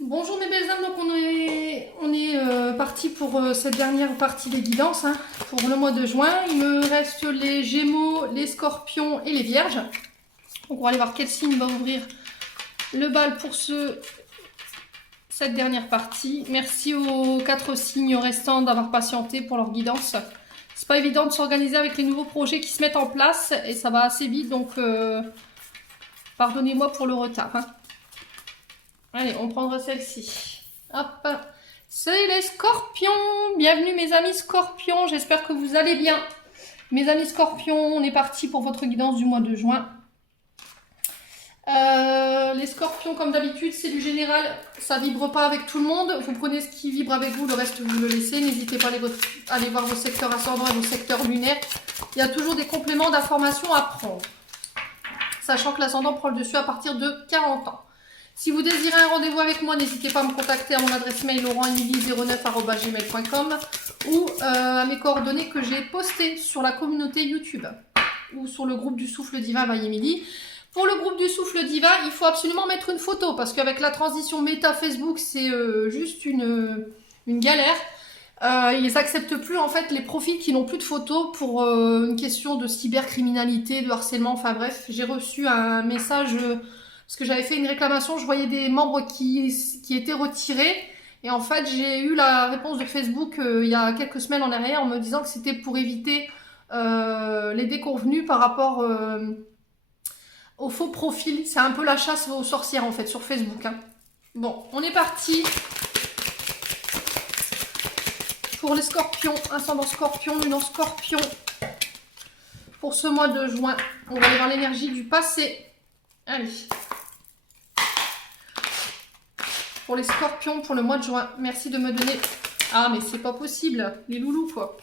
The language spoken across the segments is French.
Bonjour mes belles âmes, donc on est parti pour cette dernière partie des guidances pour le mois de juin. Il me reste les Gémeaux, les Scorpions et les Vierges. Donc on va aller voir quel signe va ouvrir le bal pour cette dernière partie. Merci aux 4 signes restants d'avoir patienté pour leur guidance. C'est pas évident de s'organiser avec les nouveaux projets qui se mettent en place et ça va assez vite, donc pardonnez-moi pour le retard. Allez, on prendra celle-ci. Hop, c'est les Scorpions. Bienvenue mes amis Scorpions, j'espère que vous allez bien. Mes amis Scorpions, on est parti pour votre guidance du mois de juin. Les Scorpions, comme d'habitude, c'est du général, ça vibre pas avec tout le monde. Vous prenez ce qui vibre avec vous, le reste vous le laissez. N'hésitez pas à aller voir vos secteurs ascendants et vos secteurs lunaires. Il y a toujours des compléments d'informations à prendre. Sachant que l'ascendant prend le dessus à partir de 40 ans. Si vous désirez un rendez-vous avec moi, n'hésitez pas à me contacter à mon adresse mail laurent09@gmail.com ou à mes coordonnées que j'ai postées sur la communauté YouTube ou sur le groupe du Souffle Divin by Emily. Pour le groupe du Souffle Divin, il faut absolument mettre une photo parce qu'avec la transition méta Facebook, c'est juste une galère. Ils acceptent plus en fait les profils qui n'ont plus de photos pour une question de cybercriminalité, de harcèlement, enfin bref. J'ai reçu un message parce que j'avais fait une réclamation, je voyais des membres qui étaient retirés et en fait j'ai eu la réponse de Facebook il y a quelques semaines en arrière en me disant que c'était pour éviter les déconvenus par rapport aux faux profils. C'est un peu la chasse aux sorcières en fait sur Facebook. Bon, on est parti pour les Scorpions, ascendant Scorpion, lune en Scorpion. Pour ce mois de juin, on va aller voir l'énergie du passé. Allez. Pour les Scorpions, pour le mois de juin. Merci de me donner... Ah, mais c'est pas possible. Les loulous, quoi.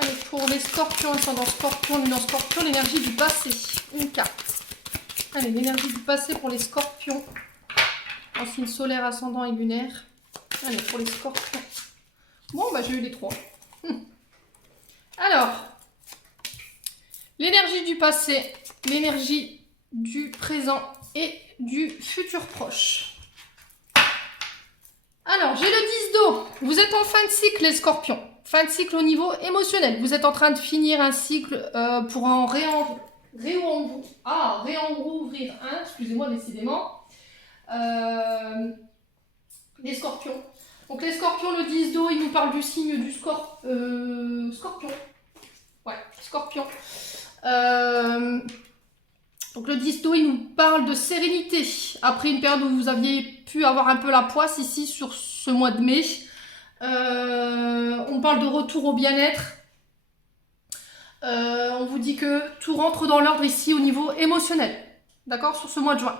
Allez, pour les Scorpions, ascendant Scorpion, lune en Scorpion, l'énergie du passé. Une carte. Allez, l'énergie du passé pour les Scorpions. En signe solaire, ascendant et lunaire. Allez, pour les Scorpions. Bon, bah j'ai eu les 3. Alors, l'énergie du passé, l'énergie du présent et du futur proche. Alors, j'ai le 10 d'eau. Vous êtes en fin de cycle, les Scorpions. Fin de cycle au niveau émotionnel. Vous être en train de finir un cycle pour en réouvrir un. Excusez-moi, décidément. Les Scorpions. Donc, les Scorpions, le 10 d'eau, il nous parle du signe du Scorpion. Ouais, Scorpion. Donc le 10 d'eau, il nous parle de sérénité. Après une période où vous aviez pu avoir un peu la poisse ici sur ce mois de mai. On parle de retour au bien-être. On vous dit que tout rentre dans l'ordre ici au niveau émotionnel. D'accord, sur ce mois de juin.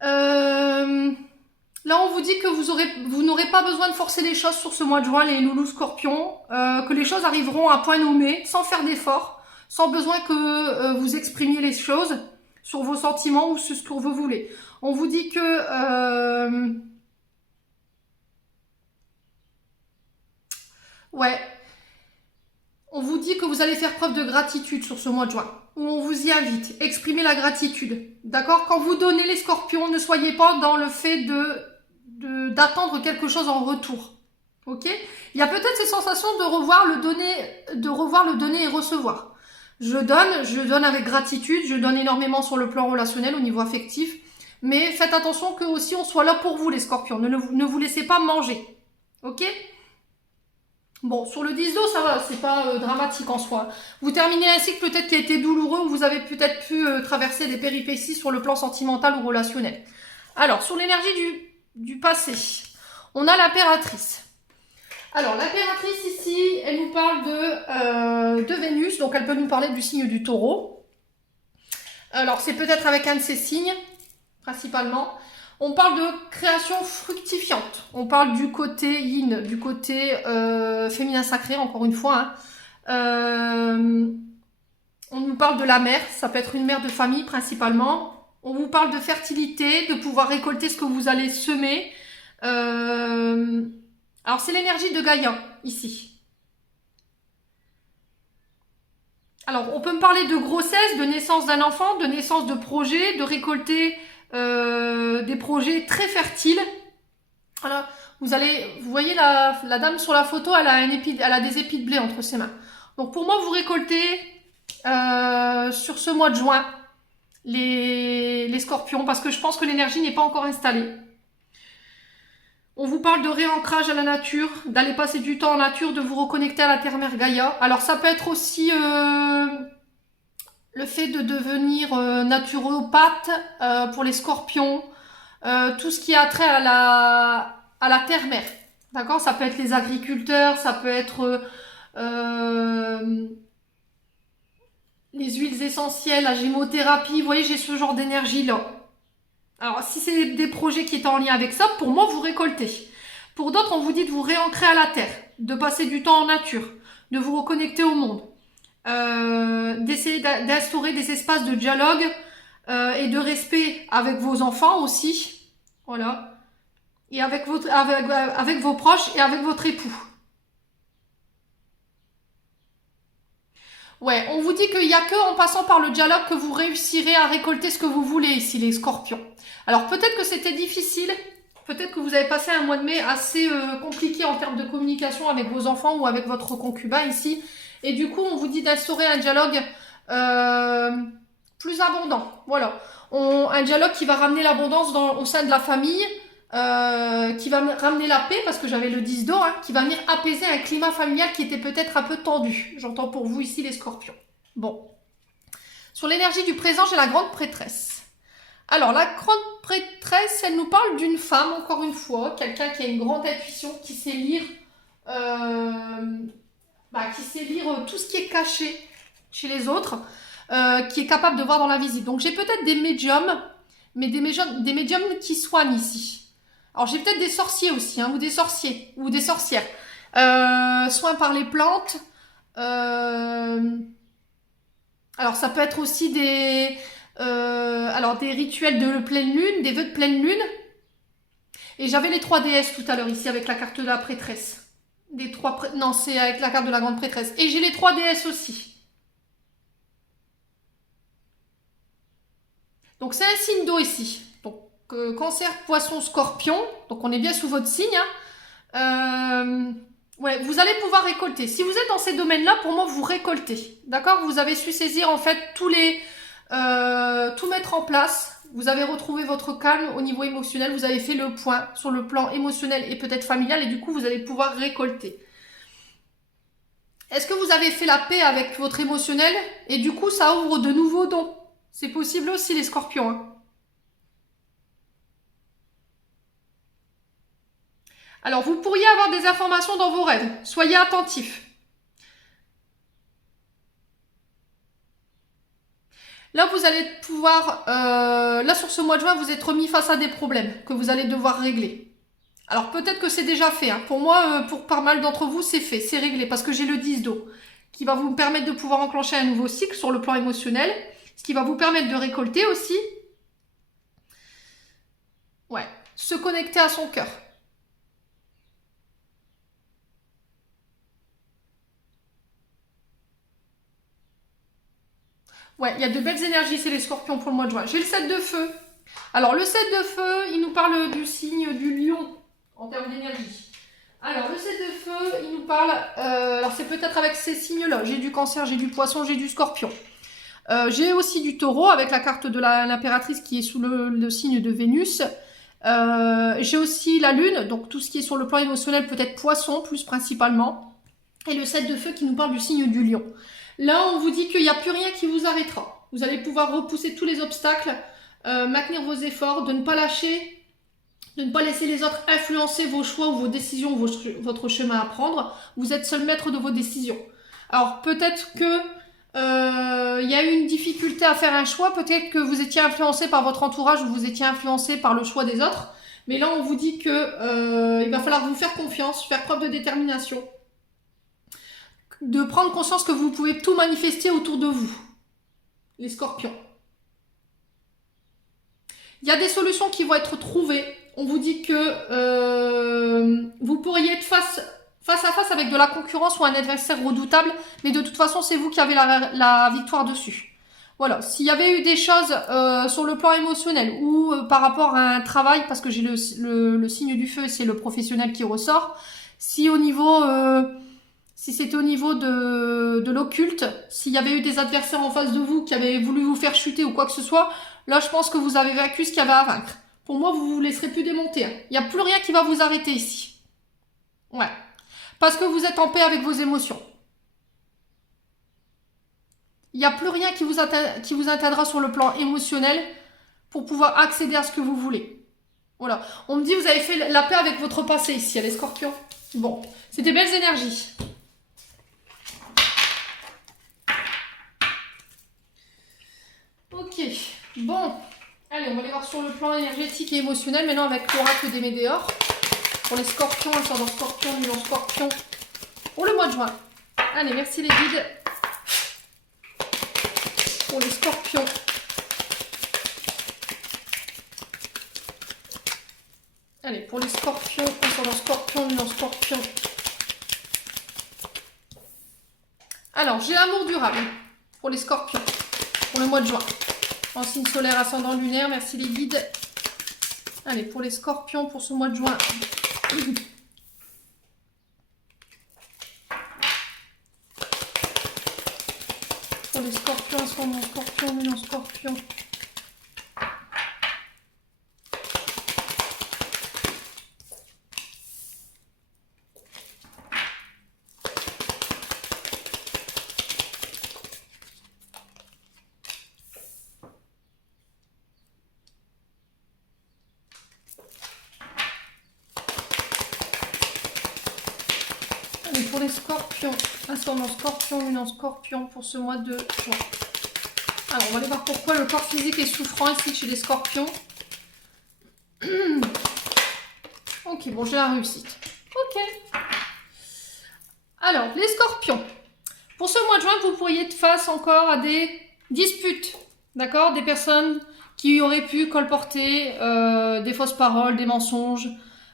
Là, on vous dit que vous n'aurez pas besoin de forcer les choses sur ce mois de juin, les loulous scorpions. Que les choses arriveront à point nommé, sans faire d'efforts. Sans besoin que vous exprimiez les choses sur vos sentiments ou sur ce que vous voulez. On vous dit que... ouais. On vous dit que vous allez faire preuve de gratitude sur ce mois de juin. Où on vous y invite. Exprimez la gratitude. D'accord? Quand vous donnez les scorpions, ne soyez pas dans le fait d'attendre quelque chose en retour. Ok? Il y a peut-être cette sensation de revoir le donner et recevoir. Je donne avec gratitude, je donne énormément sur le plan relationnel, au niveau affectif, mais faites attention que aussi on soit là pour vous les scorpions, ne vous laissez pas manger, ok? Bon, sur le 10 d'eau, ça va, c'est pas dramatique en soi. Vous terminez un cycle peut-être qui a été douloureux, où vous avez peut-être pu traverser des péripéties sur le plan sentimental ou relationnel. Alors, sur l'énergie du passé, on a l'impératrice. Alors, l'impératrice ici, elle nous parle de Vénus, donc elle peut nous parler du signe du taureau. Alors, c'est peut-être avec un de ces signes, principalement. On parle de création fructifiante. On parle du côté yin, du côté féminin sacré, encore une fois. On nous parle de la mère, ça peut être une mère de famille principalement. On vous parle de fertilité, de pouvoir récolter ce que vous allez semer. Alors, c'est l'énergie de Gaïa, ici. Alors, on peut me parler de grossesse, de naissance d'un enfant, de naissance de projet, de récolter des projets très fertiles. Alors, vous voyez la dame sur la photo, elle a des épis de blé entre ses mains. Donc, pour moi, vous récoltez sur ce mois de juin les scorpions, parce que je pense que l'énergie n'est pas encore installée. On vous parle de réancrage à la nature, d'aller passer du temps en nature, de vous reconnecter à la terre-mère Gaïa. Alors ça peut être aussi le fait de devenir naturopathe pour les scorpions, tout ce qui a trait à la terre-mère. D'accord? Ça peut être les agriculteurs, ça peut être les huiles essentielles, la gémothérapie. Vous voyez, j'ai ce genre d'énergie-là. Alors, si c'est des projets qui étaient en lien avec ça, pour moi, vous récoltez. Pour d'autres, on vous dit de vous réancrer à la terre, de passer du temps en nature, de vous reconnecter au monde, d'essayer d'instaurer des espaces de dialogue et de respect avec vos enfants aussi, voilà, et avec vos proches et avec votre époux. Ouais, on vous dit qu'il n'y a que en passant par le dialogue que vous réussirez à récolter ce que vous voulez ici, les scorpions. Alors peut-être que c'était difficile, peut-être que vous avez passé un mois de mai assez compliqué en termes de communication avec vos enfants ou avec votre concubin ici. Et du coup, on vous dit d'instaurer un dialogue plus abondant. Voilà, un dialogue qui va ramener l'abondance au sein de la famille, qui va ramener la paix, parce que j'avais le 10 d'or, hein, qui va venir apaiser un climat familial qui était peut-être un peu tendu. J'entends pour vous ici les scorpions. Bon. Sur l'énergie du présent, j'ai la grande prêtresse. Alors, la grande prêtresse, elle nous parle d'une femme, encore une fois, quelqu'un qui a une grande intuition, qui sait lire, tout ce qui est caché chez les autres, qui est capable de voir dans l'invisible. Donc, j'ai peut-être des médiums, mais des médiums qui soignent ici. Alors, j'ai peut-être des sorciers aussi, hein, ou des sorciers, ou des sorcières. Soins par les plantes. Alors, ça peut être aussi des rituels de pleine lune, des vœux de pleine lune. Et j'avais les 3 déesses tout à l'heure ici avec la carte de la prêtresse. Non, c'est avec la carte de la grande prêtresse. Et j'ai les 3 déesses aussi. Donc, c'est un signe d'eau ici. Cancer, poisson, scorpion, donc on est bien sous votre signe. Hein. Ouais, vous allez pouvoir récolter. Si vous êtes dans ces domaines-là, pour moi, vous récoltez. D'accord? Vous avez su saisir en fait tout mettre en place. Vous avez retrouvé votre calme au niveau émotionnel. Vous avez fait le point sur le plan émotionnel et peut-être familial, et du coup, vous allez pouvoir récolter. Est-ce que vous avez fait la paix avec votre émotionnel? Et du coup, ça ouvre de nouveaux dons. C'est possible aussi, les scorpions. Hein. Alors, vous pourriez avoir des informations dans vos rêves. Soyez attentifs. Là, vous allez pouvoir... là, sur ce mois de juin, vous êtes remis face à des problèmes que vous allez devoir régler. Alors, peut-être que c'est déjà fait. Hein. Pour moi, pour pas mal d'entre vous, c'est fait. C'est réglé parce que j'ai le 10 d'eau qui va vous permettre de pouvoir enclencher un nouveau cycle sur le plan émotionnel. Ce qui va vous permettre de récolter aussi. Ouais. Se connecter à son cœur. Ouais, il y a de belles énergies, c'est les scorpions pour le mois de juin. J'ai le 7 de feu. Alors, le 7 de feu, il nous parle du signe du lion en termes d'énergie. Alors, le 7 de feu, il nous parle... alors, c'est peut-être avec ces signes-là. J'ai du cancer, j'ai du poisson, j'ai du scorpion. J'ai aussi du taureau avec la carte de l'impératrice qui est sous le signe de Vénus. J'ai aussi la lune, donc tout ce qui est sur le plan émotionnel, peut-être poisson plus principalement. Et le 7 de feu qui nous parle du signe du lion. Là, on vous dit qu'il n'y a plus rien qui vous arrêtera. Vous allez pouvoir repousser tous les obstacles, maintenir vos efforts, de ne pas lâcher, de ne pas laisser les autres influencer vos choix ou vos décisions, votre chemin à prendre. Vous êtes seul maître de vos décisions. Alors, peut-être que y a eu une difficulté à faire un choix, peut-être que vous étiez influencé par votre entourage ou vous étiez influencé par le choix des autres. Mais là, on vous dit que il va falloir vous faire confiance, faire preuve de détermination. De prendre conscience que vous pouvez tout manifester autour de vous, les scorpions. Il y a des solutions qui vont être trouvées. On vous dit que vous pourriez être face face à face avec de la concurrence ou un adversaire redoutable, mais de toute façon, c'est vous qui avez la victoire dessus. Voilà, s'il y avait eu des choses sur le plan émotionnel ou par rapport à un travail, parce que j'ai le signe du feu et c'est le professionnel qui ressort, si au niveau... si c'était au niveau de l'occulte, s'il y avait eu des adversaires en face de vous qui avaient voulu vous faire chuter ou quoi que ce soit, là je pense que vous avez vaincu ce qu'il y avait à vaincre. Pour moi, vous ne vous laisserez plus démonter. Il n'y a plus rien qui va vous arrêter ici. Ouais. Parce que vous êtes en paix avec vos émotions. Il n'y a plus rien qui vous atteindra sur le plan émotionnel pour pouvoir accéder à ce que vous voulez. Voilà. On me dit vous avez fait la paix avec votre passé ici, les scorpions. Bon, c'est des belles énergies. Ok, bon, allez, on va aller voir sur le plan énergétique et émotionnel, maintenant avec l'oracle des Médéors. Pour les scorpions, ascendant scorpion, lion scorpion, pour le mois de juin. Allez, merci les guides. Pour les scorpions. Allez, pour les scorpions, ascendant scorpion, lion scorpion. Alors, j'ai l'amour durable pour les scorpions, pour le mois de juin. En signe solaire, ascendant lunaire, merci les guides. Allez, pour les scorpions, pour ce mois de juin. Pour les scorpions, ascendant scorpion, lion scorpion. Et pour les scorpions, ascendant scorpion, lunan scorpion pour ce mois de juin. Alors, on va aller voir pourquoi le corps physique est souffrant ici chez les scorpions. Ok, bon, j'ai la réussite. Ok. Alors, les scorpions. Pour ce mois de juin, vous pourriez être face encore à des disputes. D'accord? Des personnes qui auraient pu colporter des fausses paroles, des mensonges,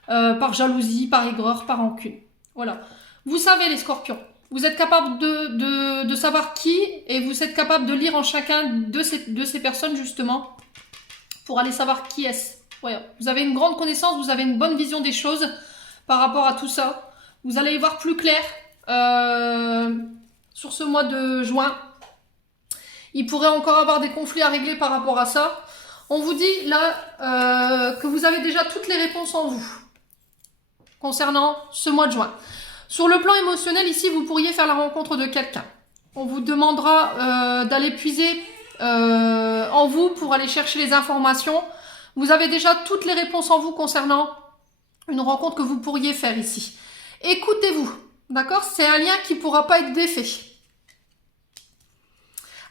par jalousie, par aigreur, par rancune. Voilà. Vous savez les scorpions, vous êtes capable de savoir qui et vous êtes capable de lire en chacun de ces personnes justement pour aller savoir qui est-ce. Voilà. Vous avez une grande connaissance, vous avez une bonne vision des choses par rapport à tout ça. Vous allez y voir plus clair sur ce mois de juin. Il pourrait encore avoir des conflits à régler par rapport à ça. On vous dit là que vous avez déjà toutes les réponses en vous concernant ce mois de juin. Sur le plan émotionnel, ici, vous pourriez faire la rencontre de quelqu'un. On vous demandera d'aller puiser en vous pour aller chercher les informations. Vous avez déjà toutes les réponses en vous concernant une rencontre que vous pourriez faire ici. Écoutez-vous, d'accord? C'est un lien qui ne pourra pas être défait.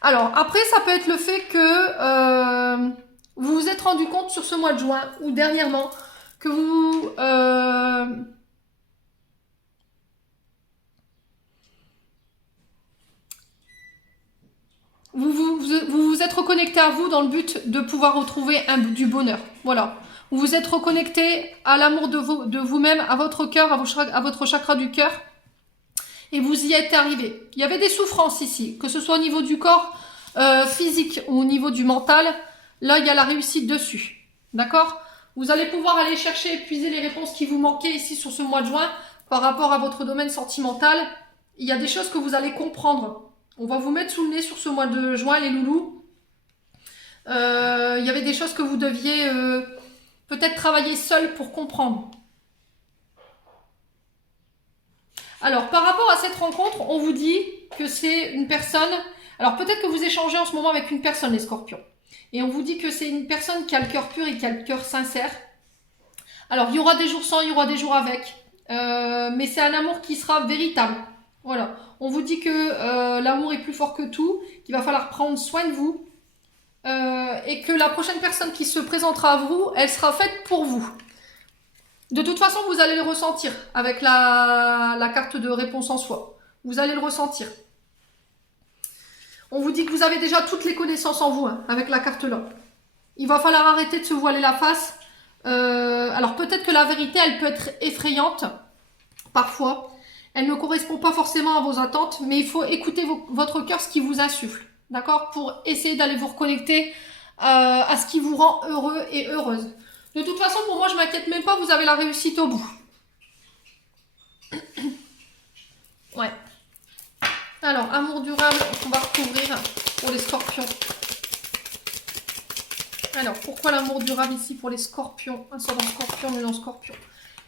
Alors, après, ça peut être le fait que vous vous êtes rendu compte sur ce mois de juin ou dernièrement que vous... Vous vous êtes reconnecté à vous dans le but de pouvoir retrouver du bonheur. Voilà. Vous vous êtes reconnecté à l'amour de vous-même, à votre cœur, à votre chakra du cœur. Et vous y êtes arrivé. Il y avait des souffrances ici, que ce soit au niveau du corps physique ou au niveau du mental. Là, il y a la réussite dessus. D'accord? Vous allez pouvoir aller chercher, épuiser les réponses qui vous manquaient ici sur ce mois de juin par rapport à votre domaine sentimental. Il y a des choses que vous allez comprendre. On va vous mettre sous le nez sur ce mois de juin, les loulous. Il y avait des choses que vous deviez peut-être travailler seul pour comprendre. Alors, par rapport à cette rencontre, on vous dit que c'est une personne... Alors, peut-être que vous échangez en ce moment avec une personne, les scorpions. Et on vous dit que c'est une personne qui a le cœur pur et qui a le cœur sincère. Alors, il y aura des jours sans, il y aura des jours avec. Mais c'est un amour qui sera véritable. Voilà. On vous dit que l'amour est plus fort que tout, qu'il va falloir prendre soin de vous. Et que la prochaine personne qui se présentera à vous, elle sera faite pour vous. De toute façon, vous allez le ressentir avec la carte de réponse en soi. Vous allez le ressentir. On vous dit que vous avez déjà toutes les connaissances en vous, hein, avec la carte là. Il va falloir arrêter de se voiler la face. Alors peut-être que la vérité, elle peut être effrayante, parfois. Elle ne correspond pas forcément à vos attentes, mais il faut écouter votre cœur, ce qui vous insuffle, d'accord? Pour essayer d'aller vous reconnecter à ce qui vous rend heureux et heureuse. De toute façon, pour moi, je m'inquiète même pas, vous avez la réussite au bout. Ouais. Alors, amour durable, on va recouvrir pour les scorpions. Alors, pourquoi l'amour durable ici pour les scorpions? Un sort dans scorpion, mais non scorpion.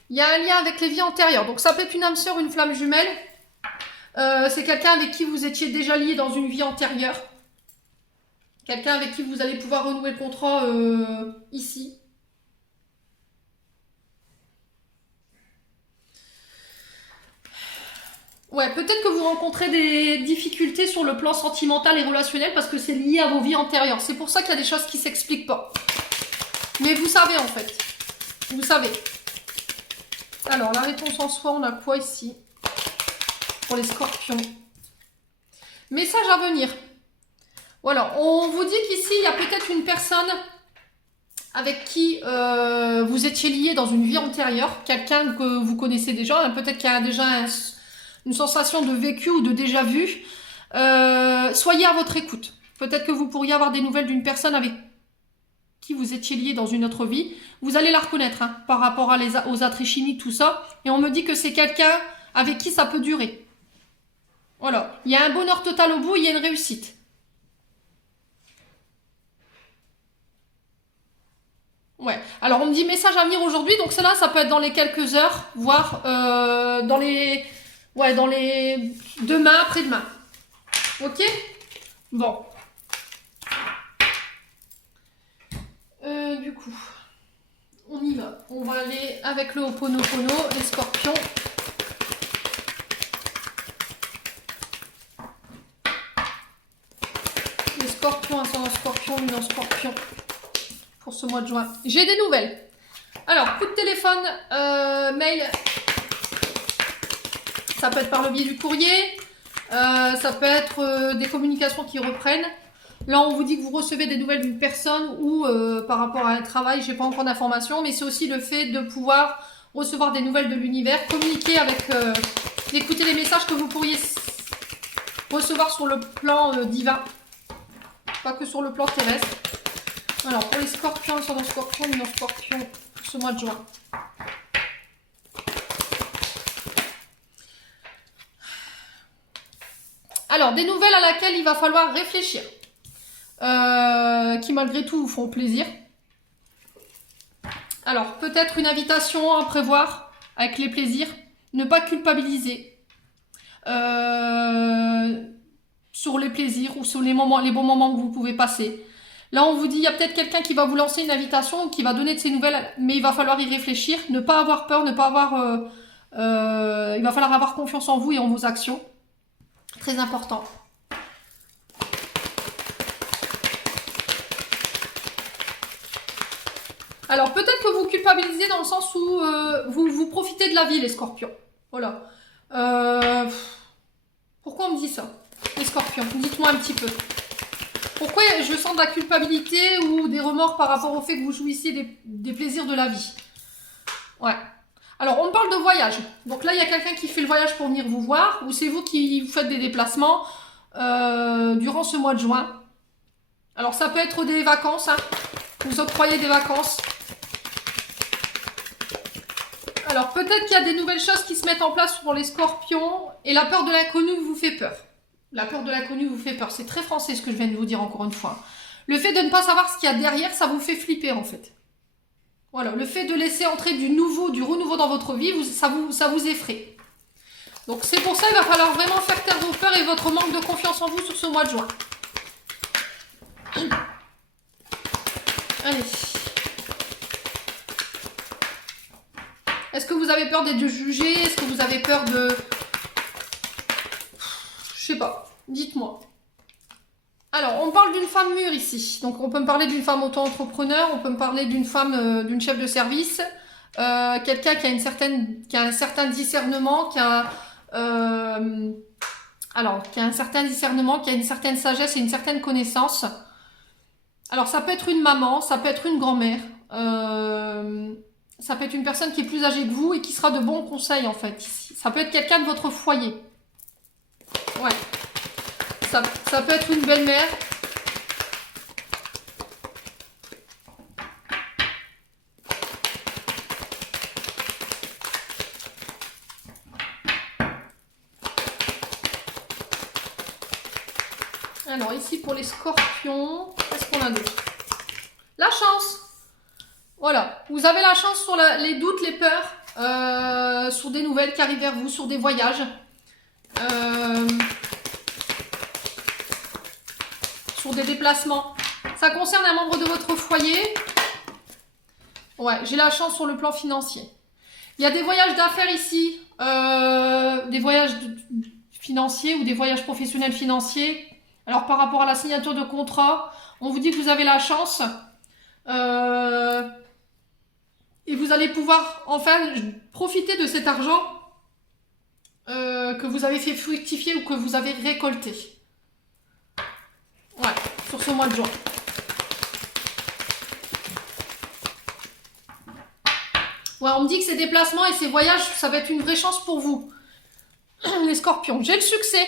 Il y a un lien avec les vies antérieures. Donc, ça peut être une âme sœur, une flamme jumelle. C'est quelqu'un avec qui vous étiez déjà lié dans une vie antérieure. Quelqu'un avec qui vous allez pouvoir renouer le contrat ici. Ouais, peut-être que vous rencontrez des difficultés sur le plan sentimental et relationnel parce que c'est lié à vos vies antérieures. C'est pour ça qu'il y a des choses qui ne s'expliquent pas. Mais vous savez en fait. Vous savez. Alors, la réponse en soi, on a quoi ici? Pour les scorpions. Message à venir. Voilà, on vous dit qu'ici, il y a peut-être une personne avec qui vous étiez lié dans une vie antérieure. Quelqu'un que vous connaissez déjà. Hein, peut-être qu'il y a déjà une sensation de vécu ou de déjà vu. Soyez à votre écoute. Peut-être que vous pourriez avoir des nouvelles d'une personne avec qui vous étiez lié dans une autre vie. Vous allez la reconnaître hein, par rapport aux attraits chimiques, tout ça. Et on me dit que c'est quelqu'un avec qui ça peut durer. Voilà. Il y a un bonheur total au bout, il y a une réussite. Ouais. Alors, on me dit message à venir aujourd'hui. Donc, cela, ça peut être dans les quelques heures, voire dans les... Ouais, dans les... Demain, après-demain. Ok? Bon. Du coup, on y va. On va aller avec le Ho'oponopono, les scorpions. Les scorpions, ascendant scorpion, lune en scorpion. Pour ce mois de juin. J'ai des nouvelles. Alors, coup de téléphone, mail. Ça peut être par le biais du courrier. Ça peut être des communications qui reprennent. Là, on vous dit que vous recevez des nouvelles d'une personne ou par rapport à un travail, je n'ai pas encore d'informations, mais c'est aussi le fait de pouvoir recevoir des nouvelles de l'univers, communiquer avec, écouter les messages que vous pourriez recevoir sur le plan divin, pas que sur le plan terrestre. Alors, pour les scorpions, ils sont dans scorpion, ils sont dans scorpion pour ce mois de juin. Alors, des nouvelles à laquelle il va falloir réfléchir. Qui malgré tout vous font plaisir. Alors, peut-être une invitation à prévoir avec les plaisirs. Ne pas culpabiliser sur les plaisirs ou sur les bons moments que vous pouvez passer. Là, on vous dit, il y a peut-être quelqu'un qui va vous lancer une invitation, qui va donner de ses nouvelles, mais il va falloir y réfléchir. Ne pas avoir peur, ne pas avoir... il va falloir avoir confiance en vous et en vos actions. Très important. Alors, peut-être que vous culpabilisez dans le sens où vous profitez de la vie, les scorpions. Voilà. Pourquoi on me dit ça, les scorpions? Dites-moi un petit peu. Pourquoi je sens de la culpabilité ou des remords par rapport au fait que vous jouissiez des plaisirs de la vie? Ouais. Alors, on parle de voyage. Donc là, il y a quelqu'un qui fait le voyage pour venir vous voir, ou c'est vous qui faites des déplacements durant ce mois de juin. Alors, ça peut être des vacances, hein. Vous octroyez des vacances. Alors, peut-être qu'il y a des nouvelles choses qui se mettent en place pour les scorpions, et la peur de l'inconnu vous fait peur. La peur de l'inconnu vous fait peur. C'est très français ce que je viens de vous dire encore une fois. Le fait de ne pas savoir ce qu'il y a derrière, ça vous fait flipper en fait. Voilà, le fait de laisser entrer du renouveau dans votre vie, ça vous effraie. Donc c'est pour ça qu'il va falloir vraiment faire taire vos peurs et votre manque de confiance en vous sur ce mois de juin. Allez. Est-ce que vous avez peur d'être jugé? Est-ce que vous avez peur de... Je sais pas. Dites-moi. Alors, on parle d'une femme mûre ici. Donc, on peut me parler d'une femme auto-entrepreneur, on peut me parler d'une femme, d'une chef de service, quelqu'un qui a un certain discernement, qui a un certain discernement, qui a une certaine sagesse et une certaine connaissance. Alors, ça peut être une maman, ça peut être une grand-mère. Ça peut être une personne qui est plus âgée que vous et qui sera de bons conseils en fait. Ça peut être quelqu'un de votre foyer. Ouais. Ça peut être une belle-mère. Alors ici pour les scorpions, qu'est-ce qu'on a d'autre? La chance. Voilà, vous avez la chance sur les doutes, les peurs, sur des nouvelles qui arrivent vers vous, sur des voyages. Sur des déplacements. Ça concerne un membre de votre foyer. Ouais, j'ai la chance sur le plan financier. Il y a des voyages d'affaires ici, des voyages financiers ou des voyages professionnels financiers. Alors par rapport à la signature de contrat, on vous dit que vous avez la chance et vous allez pouvoir enfin profiter de cet argent que vous avez fait fructifier ou que vous avez récolté. Ouais, sur ce mois de juin. Ouais, on me dit que ces déplacements et ces voyages, ça va être une vraie chance pour vous. Les scorpions. J'ai le succès.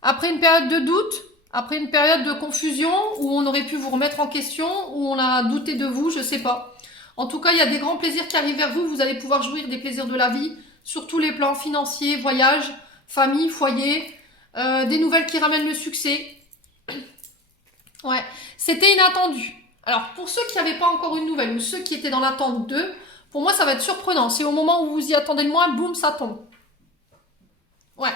Après une période de doute, après une période de confusion, où on aurait pu vous remettre en question, où on a douté de vous, je sais pas. En tout cas, il y a des grands plaisirs qui arrivent vers vous. Vous allez pouvoir jouir des plaisirs de la vie, sur tous les plans financiers, voyages, famille, foyer, des nouvelles qui ramènent le succès. Ouais, c'était inattendu. Alors, pour ceux qui n'avaient pas encore une nouvelle, ou ceux qui étaient dans l'attente d'eux, pour moi, ça va être surprenant. C'est au moment où vous y attendez le moins, boum, ça tombe. Ouais.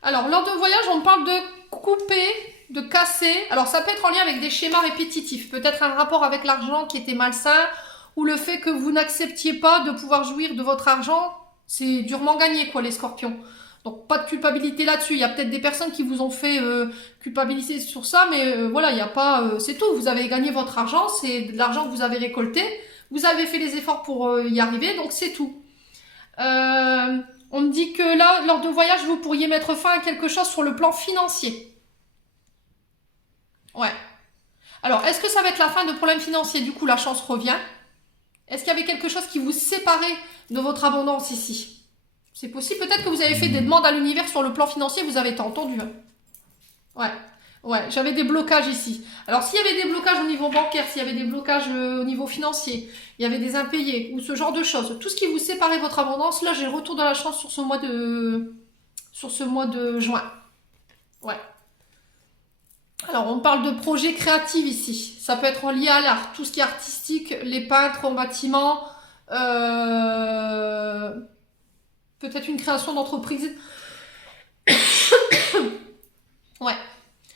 Alors, lors de voyage, on parle de couper, de casser. Alors, ça peut être en lien avec des schémas répétitifs. Peut-être un rapport avec l'argent qui était malsain, ou le fait que vous n'acceptiez pas de pouvoir jouir de votre argent. C'est durement gagné, quoi, les scorpions. Donc, pas de culpabilité là-dessus. Il y a peut-être des personnes qui vous ont fait culpabiliser sur ça, mais voilà, il n'y a pas... c'est tout. Vous avez gagné votre argent, c'est de l'argent que vous avez récolté. Vous avez fait les efforts pour y arriver, donc c'est tout. On me dit que là, lors de voyage, vous pourriez mettre fin à quelque chose sur le plan financier. Ouais. Alors, est-ce que ça va être la fin de problèmes financiers? Du coup, la chance revient. Est-ce qu'il y avait quelque chose qui vous séparait de votre abondance ici? C'est possible. Peut-être que vous avez fait des demandes à l'univers sur le plan financier, vous avez été entendu. Hein. Ouais. Ouais, j'avais des blocages ici. Alors, s'il y avait des blocages au niveau bancaire, s'il y avait des blocages au niveau financier, il y avait des impayés ou ce genre de choses, tout ce qui vous séparait de votre abondance, là, j'ai le retour de la chance sur ce mois de juin. Ouais. Alors, on parle de projets créatifs ici. Ça peut être lié à l'art, tout ce qui est artistique, les peintres en bâtiment, peut-être une création d'entreprise. Ouais.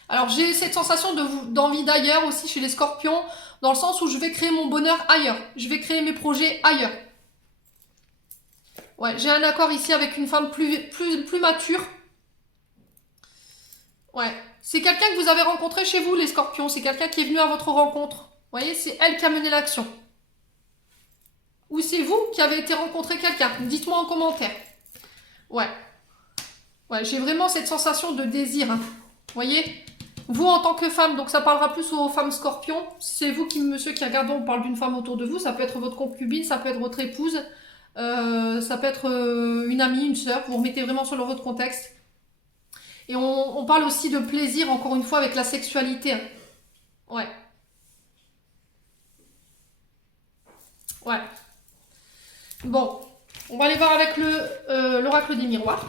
Alors, j'ai cette sensation d'envie d'ailleurs aussi chez les scorpions, dans le sens où je vais créer mon bonheur ailleurs. Je vais créer mes projets ailleurs. Ouais, j'ai un accord ici avec une femme plus mature. Ouais. C'est quelqu'un que vous avez rencontré chez vous, les scorpions. C'est quelqu'un qui est venu à votre rencontre. Vous voyez, c'est elle qui a mené l'action. Ou c'est vous qui avez été rencontrer quelqu'un. Dites-moi en commentaire. Ouais. Ouais, j'ai vraiment cette sensation de désir. Hein. Vous voyez ? Vous, en tant que femme, donc ça parlera plus aux femmes scorpions. C'est vous, monsieur qui regardez, on parle d'une femme autour de vous. Ça peut être votre concubine, ça peut être votre épouse. Ça peut être une amie, une sœur. Vous remettez vraiment sur votre contexte. Et on parle aussi de plaisir, encore une fois, avec la sexualité. Ouais. Ouais. Bon. On va aller voir avec l'oracle des miroirs.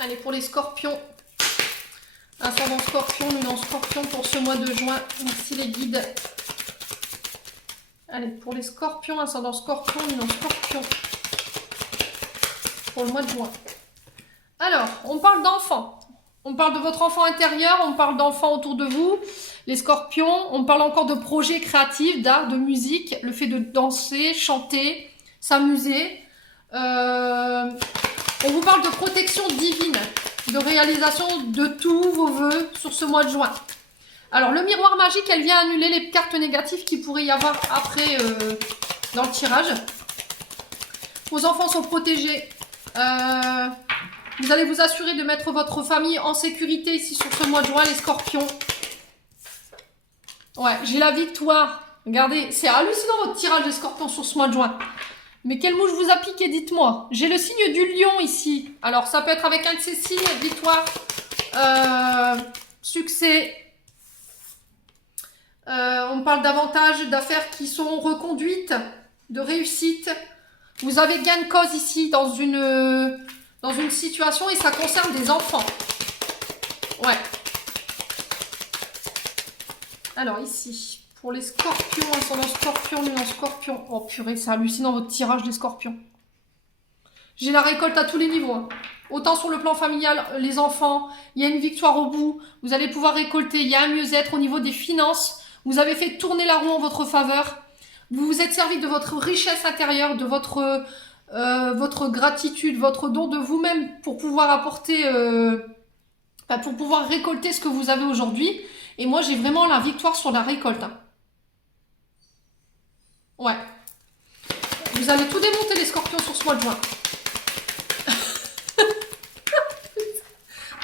Allez, pour les scorpions. Ascendant scorpion, lune en scorpion pour ce mois de juin. Merci les guides. Allez, pour les scorpions, ascendant scorpion, lune en scorpion. Pour le mois de juin. Alors, on parle d'enfants. On parle de votre enfant intérieur, on parle d'enfants autour de vous. Les scorpions, on parle encore de projets créatifs, d'art, de musique. Le fait de danser, chanter, s'amuser. On vous parle de protection divine, de réalisation de tous vos vœux sur ce mois de juin. Alors, le miroir magique, elle vient annuler les cartes négatives qu'il pourrait y avoir après dans le tirage. Vos enfants sont protégés. Vous allez vous assurer de mettre votre famille en sécurité ici sur ce mois de juin, les scorpions. Ouais, j'ai la victoire. Regardez, c'est hallucinant votre tirage des scorpions sur ce mois de juin. Mais quelle mouche vous a piqué, dites-moi. J'ai le signe du lion ici. Alors, ça peut être avec un de ces signes, victoire, succès. On parle davantage d'affaires qui sont reconduites, de réussite. Vous avez gain de cause ici dans une situation et ça concerne des enfants. Ouais. Alors ici, pour les scorpions, ascendant scorpion, lumière scorpion. Oh purée, c'est hallucinant votre tirage des scorpions. J'ai la récolte à tous les niveaux. Hein. Autant sur le plan familial, les enfants, il y a une victoire au bout. Vous allez pouvoir récolter, il y a un mieux-être au niveau des finances. Vous avez fait tourner la roue en votre faveur. Vous vous êtes servi de votre richesse intérieure, de votre gratitude, votre don de vous-même pour pouvoir apporter, pour pouvoir récolter ce que vous avez aujourd'hui. Et moi, j'ai vraiment la victoire sur la récolte. Hein. Ouais. Vous allez tout démonter les scorpions sur ce mois de juin.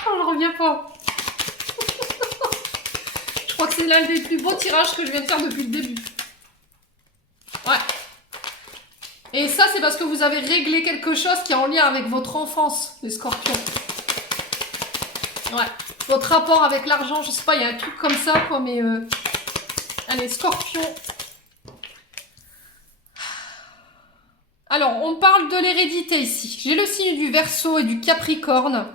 Oh, je reviens pas. Je crois que c'est l'un des plus beaux tirages que je viens de faire depuis le début. Ouais. Et ça, c'est parce que vous avez réglé quelque chose qui est en lien avec votre enfance, les scorpions. Ouais. Votre rapport avec l'argent, je sais pas, il y a un truc comme ça, quoi, mais... Allez, scorpion. Alors, on parle de l'hérédité ici. J'ai le signe du Verseau et du Capricorne.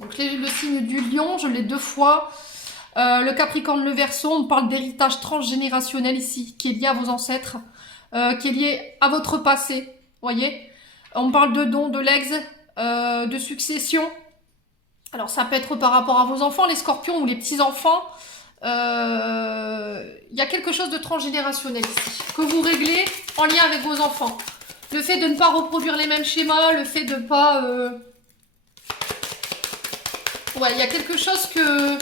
Donc, le signe du Lion, je l'ai 2 fois. Le Capricorne, le Verseau, on parle d'héritage transgénérationnel ici, qui est lié à vos ancêtres, qui est lié à votre passé, voyez. On parle de dons, de legs, de succession. Alors, ça peut être par rapport à vos enfants, les scorpions ou les petits-enfants. Il y a quelque chose de transgénérationnel ici, que vous réglez en lien avec vos enfants. Le fait de ne pas reproduire les mêmes schémas, le fait de ne pas... Ouais, il y a quelque chose que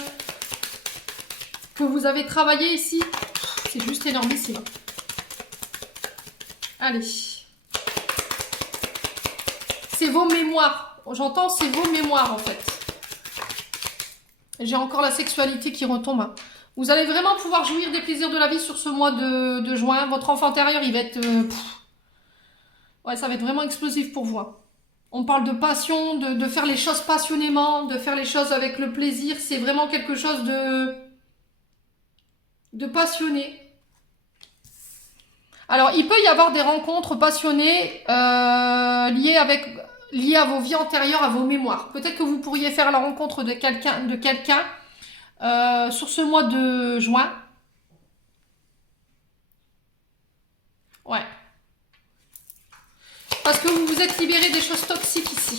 vous avez travaillé ici. C'est juste énormissime. Allez. C'est vos mémoires. J'entends, c'est vos mémoires en fait. J'ai encore la sexualité qui retombe. Vous allez vraiment pouvoir jouir des plaisirs de la vie sur ce mois de juin. Votre enfant intérieur, il va être... ouais, ça va être vraiment explosif pour vous. Hein. On parle de passion, de faire les choses passionnément, de faire les choses avec le plaisir. C'est vraiment quelque chose de passionné. Alors, il peut y avoir des rencontres passionnées liées à vos vies antérieures, à vos mémoires. Peut-être que vous pourriez faire la rencontre de quelqu'un sur ce mois de juin. Ouais. Parce que vous vous êtes libéré des choses toxiques ici,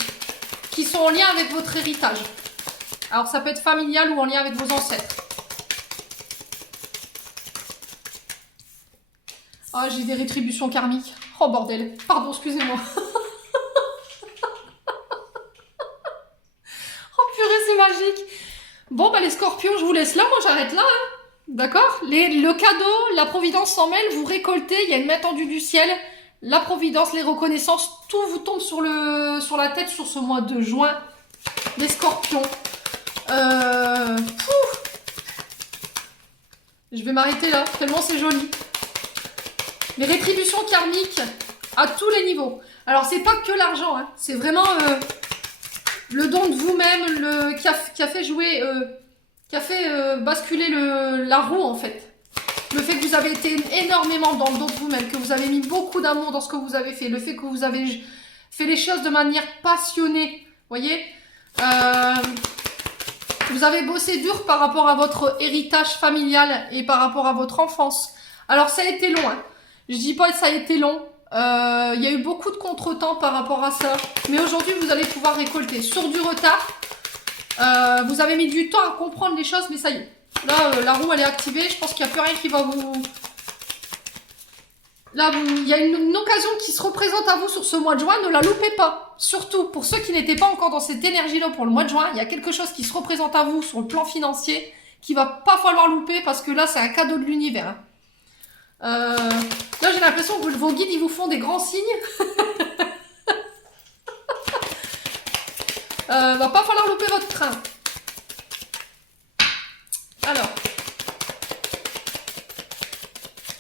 qui sont en lien avec votre héritage. Alors, ça peut être familial ou en lien avec vos ancêtres. Ah, j'ai des rétributions karmiques. Oh, bordel. Pardon, excusez-moi. Oh, purée, c'est magique. Bon, bah, les scorpions, je vous laisse là. Moi, j'arrête là. Hein. D'accord? Le cadeau, la providence s'en mêle. Vous récoltez. Il y a une main tendue du ciel. La providence, les reconnaissances. Tout vous tombe sur la tête sur ce mois de juin. Les scorpions. Je vais m'arrêter là. Tellement c'est joli. Les rétributions karmiques à tous les niveaux. Alors, c'est pas que l'argent, hein. C'est vraiment le don de vous-même qui a fait jouer, qui a fait basculer la roue, en fait. Le fait que vous avez été énormément dans le don de vous-même, que vous avez mis beaucoup d'amour dans ce que vous avez fait, le fait que vous avez fait les choses de manière passionnée, voyez. Vous avez bossé dur par rapport à votre héritage familial et par rapport à votre enfance. Alors, ça a été long, hein. Je dis pas que ça a été long. Il y a eu beaucoup de contretemps par rapport à ça. Mais aujourd'hui, vous allez pouvoir récolter sur du retard. Vous avez mis du temps à comprendre les choses, mais ça y est. Là, la roue, elle est activée. Je pense qu'il n'y a plus rien qui va vous... Là, il y a une occasion qui se représente à vous sur ce mois de juin. Ne la loupez pas. Surtout, pour ceux qui n'étaient pas encore dans cette énergie-là pour le mois de juin, il y a quelque chose qui se représente à vous sur le plan financier qui va pas falloir louper parce que là, c'est un cadeau de l'univers. Là, j'ai l'impression que vos guides, ils vous font des grands signes. Va pas falloir louper votre train.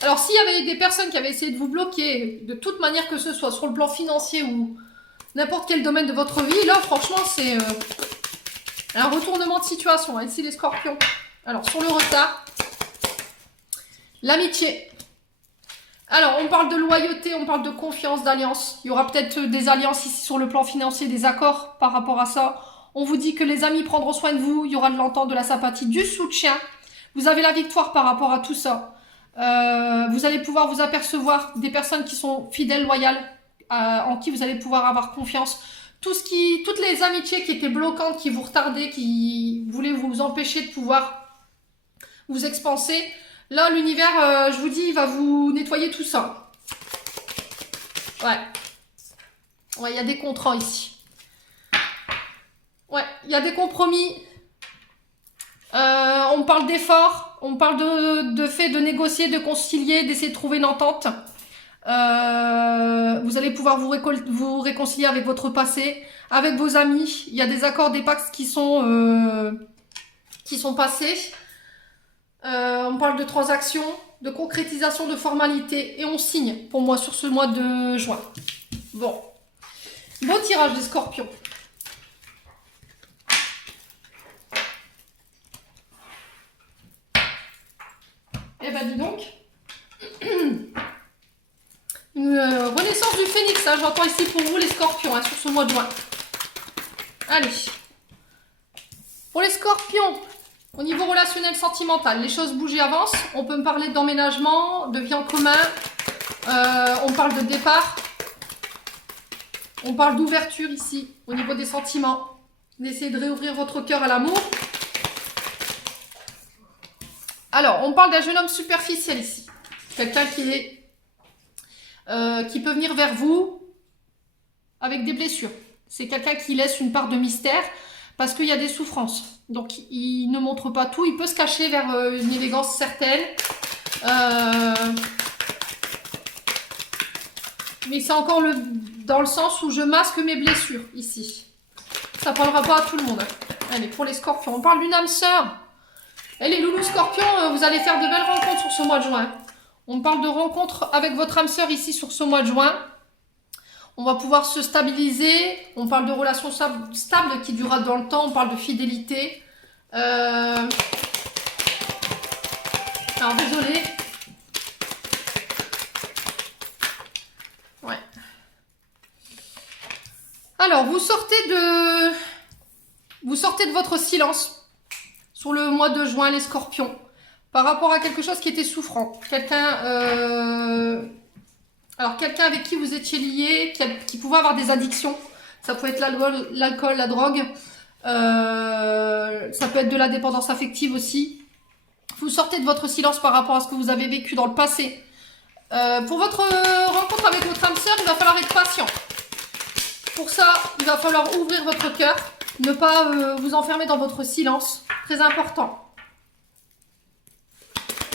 Alors s'il y avait des personnes qui avaient essayé de vous bloquer, de toute manière que ce soit, sur le plan financier ou n'importe quel domaine de votre vie, là, franchement, c'est un retournement de situation. Hein, ici, les scorpions. Alors, sur le retard, l'amitié. Alors, on parle de loyauté, on parle de confiance, d'alliance. Il y aura peut-être des alliances ici sur le plan financier, des accords par rapport à ça. On vous dit que les amis prendront soin de vous, il y aura de l'entente, de la sympathie, du soutien. Vous avez la victoire par rapport à tout ça. Vous allez pouvoir vous apercevoir des personnes qui sont fidèles, loyales, en qui vous allez pouvoir avoir confiance. Toutes les amitiés qui étaient bloquantes, qui vous retardaient, qui voulaient vous empêcher de pouvoir vous expanser. Là, l'univers, je vous dis, il va vous nettoyer tout ça. Ouais. Ouais, il y a des contrats ici. Ouais, il y a des compromis. On parle d'efforts. On parle de fait de négocier, de concilier, d'essayer de trouver une entente. Vous allez pouvoir vous réconcilier avec votre passé, avec vos amis. Il y a des accords, des pactes qui sont passés. On parle de transactions, de concrétisation, de formalités. Et on signe, pour moi, sur ce mois de juin. Bon. Beau tirage des scorpions. Eh ben, dis donc. Une renaissance du phénix, hein, j'entends ici pour vous les scorpions, hein, sur ce mois de juin. Allez. Pour les scorpions, au niveau relationnel, sentimental, les choses bougent et avancent. On peut me parler d'emménagement, de vie en commun. On parle de départ. On parle d'ouverture ici, au niveau des sentiments. D'essayer de réouvrir votre cœur à l'amour. Alors, on parle d'un jeune homme superficiel ici. Quelqu'un qui peut venir vers vous avec des blessures. C'est quelqu'un qui laisse une part de mystère parce qu'il y a des souffrances. Donc, il ne montre pas tout. Il peut se cacher vers une élégance certaine. Mais c'est encore dans le sens où je masque mes blessures ici. Ça ne parlera pas à tout le monde. Allez, pour les scorpions, on parle d'une âme sœur. Et les loulous scorpions, vous allez faire de belles rencontres sur ce mois de juin. On parle de rencontres avec votre âme sœur ici sur ce mois de juin. On va pouvoir se stabiliser. On parle de relations stables qui durera dans le temps. On parle de fidélité. Alors, désolé. Ouais. Alors, vous sortez de votre silence sur le mois de juin, les scorpions, par rapport à quelque chose qui était souffrant. Quelqu'un avec qui vous étiez lié, qui pouvait avoir des addictions. Ça peut être l'alcool, la drogue. Ça peut être de la dépendance affective aussi. Vous sortez de votre silence par rapport à ce que vous avez vécu dans le passé. Pour votre rencontre avec votre âme sœur, il va falloir être patient. Pour ça, il va falloir ouvrir votre cœur. Ne pas vous enfermer dans votre silence. Très important.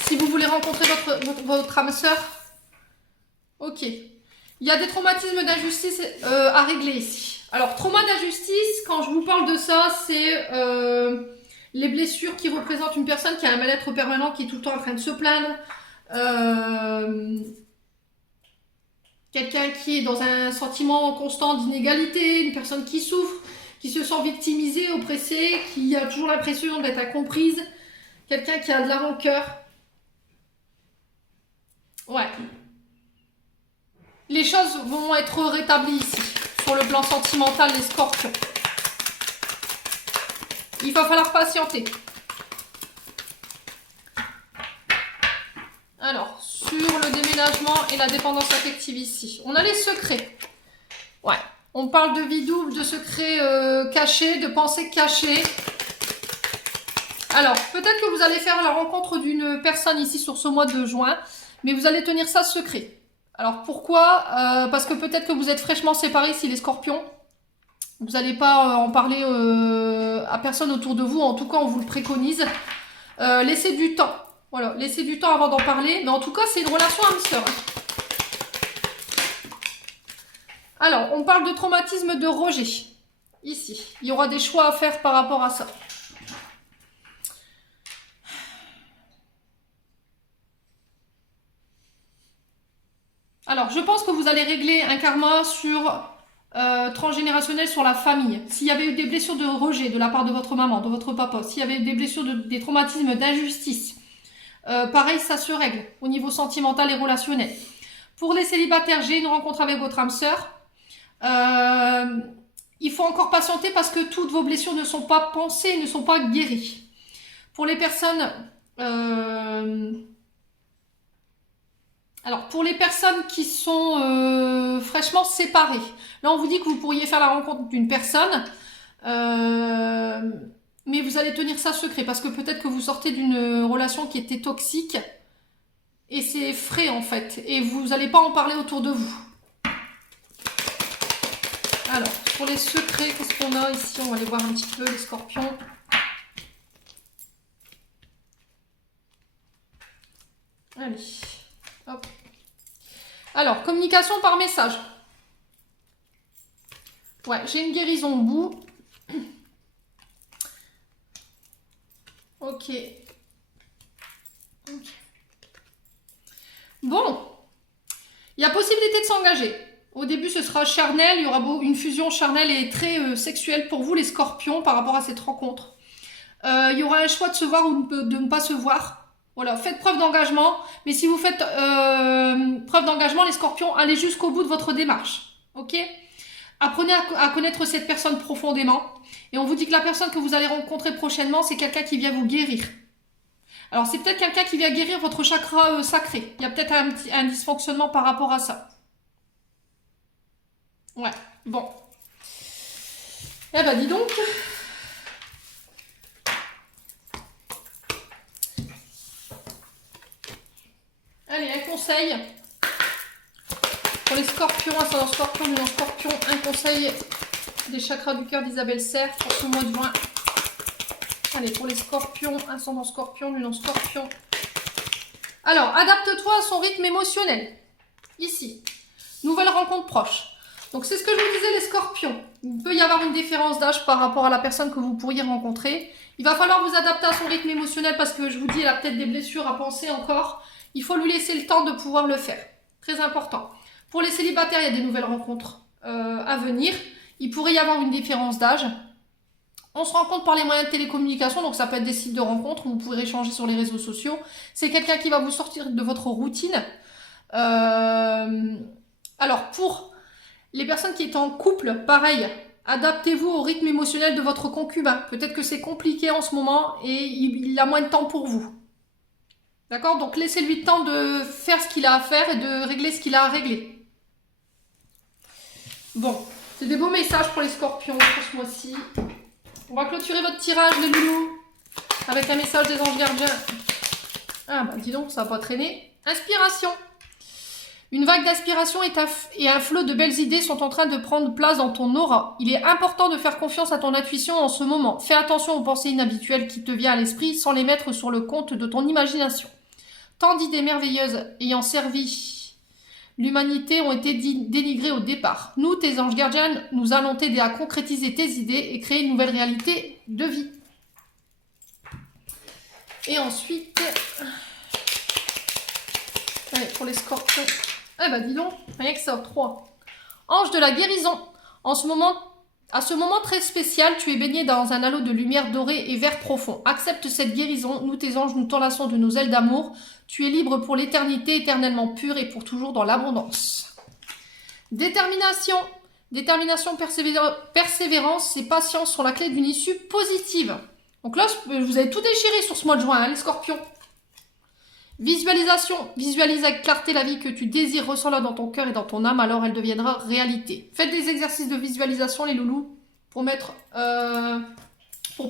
Si vous voulez rencontrer votre âme sœur. Ok. Il y a des traumatismes d'injustice à régler ici. Alors, trauma d'injustice, quand je vous parle de ça, c'est les blessures qui représentent une personne qui a un mal-être permanent, qui est tout le temps en train de se plaindre. Quelqu'un qui est dans un sentiment constant d'inégalité, une personne qui souffre, qui se sent victimisée, oppressée, qui a toujours l'impression d'être incomprise, quelqu'un qui a de la rancœur. Ouais. Les choses vont être rétablies ici, sur le plan sentimental, les scorpions. Il va falloir patienter. Alors, sur le déménagement et la dépendance affective ici, on a les secrets. Ouais. On parle de vie double, de secrets cachés, de pensées cachées. Alors, peut-être que vous allez faire la rencontre d'une personne ici sur ce mois de juin, mais vous allez tenir ça secret. Alors, pourquoi parce que peut-être que vous êtes fraîchement séparés ici, les scorpions. Vous n'allez pas en parler à personne autour de vous. En tout cas, on vous le préconise. Laissez du temps. Voilà, laissez du temps avant d'en parler. Mais en tout cas, c'est une relation âme sœur. Alors, on parle de traumatisme de rejet. Ici, il y aura des choix à faire par rapport à ça. Alors, je pense que vous allez régler un karma sur transgénérationnel sur la famille. S'il y avait eu des blessures de rejet de la part de votre maman, de votre papa, s'il y avait eu des blessures, des traumatismes d'injustice, pareil, ça se règle au niveau sentimental et relationnel. Pour les célibataires, j'ai une rencontre avec votre âme sœur. Il faut encore patienter parce que toutes vos blessures ne sont pas pensées, ne sont pas guéries. Pour les personnes... Alors, pour les personnes qui sont fraîchement séparées, là, on vous dit que vous pourriez faire la rencontre d'une personne, mais vous allez tenir ça secret parce que peut-être que vous sortez d'une relation qui était toxique et c'est frais, en fait, et vous n'allez pas en parler autour de vous. Alors, pour les secrets, qu'est-ce qu'on a ici? On va aller voir un petit peu les scorpions. Allez, hop. Alors, communication par message. Ouais, j'ai une guérison au bout. Ok. Bon. Il y a possibilité de s'engager. Au début, ce sera charnel. Il y aura une fusion charnelle et très sexuelle pour vous, les scorpions, par rapport à cette rencontre. Il y aura un choix de se voir ou de ne pas se voir. Voilà, faites preuve d'engagement. Mais si vous faites preuve d'engagement, les scorpions, allez jusqu'au bout de votre démarche. Ok? Apprenez à connaître cette personne profondément. Et on vous dit que la personne que vous allez rencontrer prochainement, c'est quelqu'un qui vient vous guérir. Alors, c'est peut-être quelqu'un qui vient guérir votre chakra sacré. Il y a peut-être un dysfonctionnement par rapport à ça. Ouais, bon. Eh ben, dis donc. Allez, un conseil. Pour les scorpions, ascendant scorpion, lunan scorpion, un conseil des chakras du cœur d'Isabelle Serre pour ce mois de juin. Allez, pour les scorpions, ascendant scorpion, lunan scorpion. Alors, adapte-toi à son rythme émotionnel. Ici, nouvelle rencontre proche. Donc, c'est ce que je vous disais, les scorpions. Il peut y avoir une différence d'âge par rapport à la personne que vous pourriez rencontrer. Il va falloir vous adapter à son rythme émotionnel parce que je vous dis, elle a peut-être des blessures à penser encore. Il faut lui laisser le temps de pouvoir le faire. Très important. Pour les célibataires, il y a des nouvelles rencontres à venir. Il pourrait y avoir une différence d'âge. On se rencontre par les moyens de télécommunication, donc ça peut être des sites de rencontres où vous pourrez échanger sur les réseaux sociaux. C'est quelqu'un qui va vous sortir de votre routine. Alors, pour les personnes qui sont en couple, pareil, adaptez-vous au rythme émotionnel de votre concubin. Peut-être que c'est compliqué en ce moment et il a moins de temps pour vous. D'accord? Donc, laissez-lui le temps de faire ce qu'il a à faire et de régler ce qu'il a à régler. Bon, c'est des beaux messages pour les scorpions pour ce mois-ci. On va clôturer votre tirage, les loulous, avec un message des anges gardiens. Ah, bah dis donc, ça va pas traîner. Inspiration. Une vague d'inspiration et un flot de belles idées sont en train de prendre place dans ton aura. Il est important de faire confiance à ton intuition en ce moment. Fais attention aux pensées inhabituelles qui te viennent à l'esprit sans les mettre sur le compte de ton imagination. Tant d'idées merveilleuses ayant servi l'humanité ont été dénigrées au départ. Nous, tes anges gardiens, nous allons t'aider à concrétiser tes idées et créer une nouvelle réalité de vie. Et ensuite, allez, pour les scorpions, eh ben dis donc, rien que ça, 3. Ange de la guérison. À ce moment très spécial, tu es baigné dans un halo de lumière dorée et vert profond. Accepte cette guérison. Nous, tes anges, nous t'enlaçons de nos ailes d'amour. Tu es libre pour l'éternité, éternellement pure et pour toujours dans l'abondance. Détermination. Détermination, persévérance et patience sont la clé d'une issue positive. Donc là, vous avez tout déchiré sur ce mois de juin, hein, les scorpions. Visualisation. Visualise avec clarté la vie que tu désires, ressens-la dans ton cœur et dans ton âme, alors elle deviendra réalité. Faites des exercices de visualisation, les loulous, pour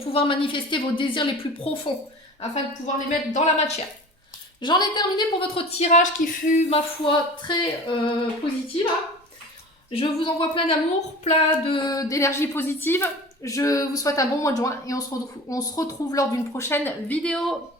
pouvoir manifester vos désirs les plus profonds, afin de pouvoir les mettre dans la matière. J'en ai terminé pour votre tirage qui fut, ma foi, très positive. Je vous envoie plein d'amour, plein d'énergie positive. Je vous souhaite un bon mois de juin et on se retrouve lors d'une prochaine vidéo.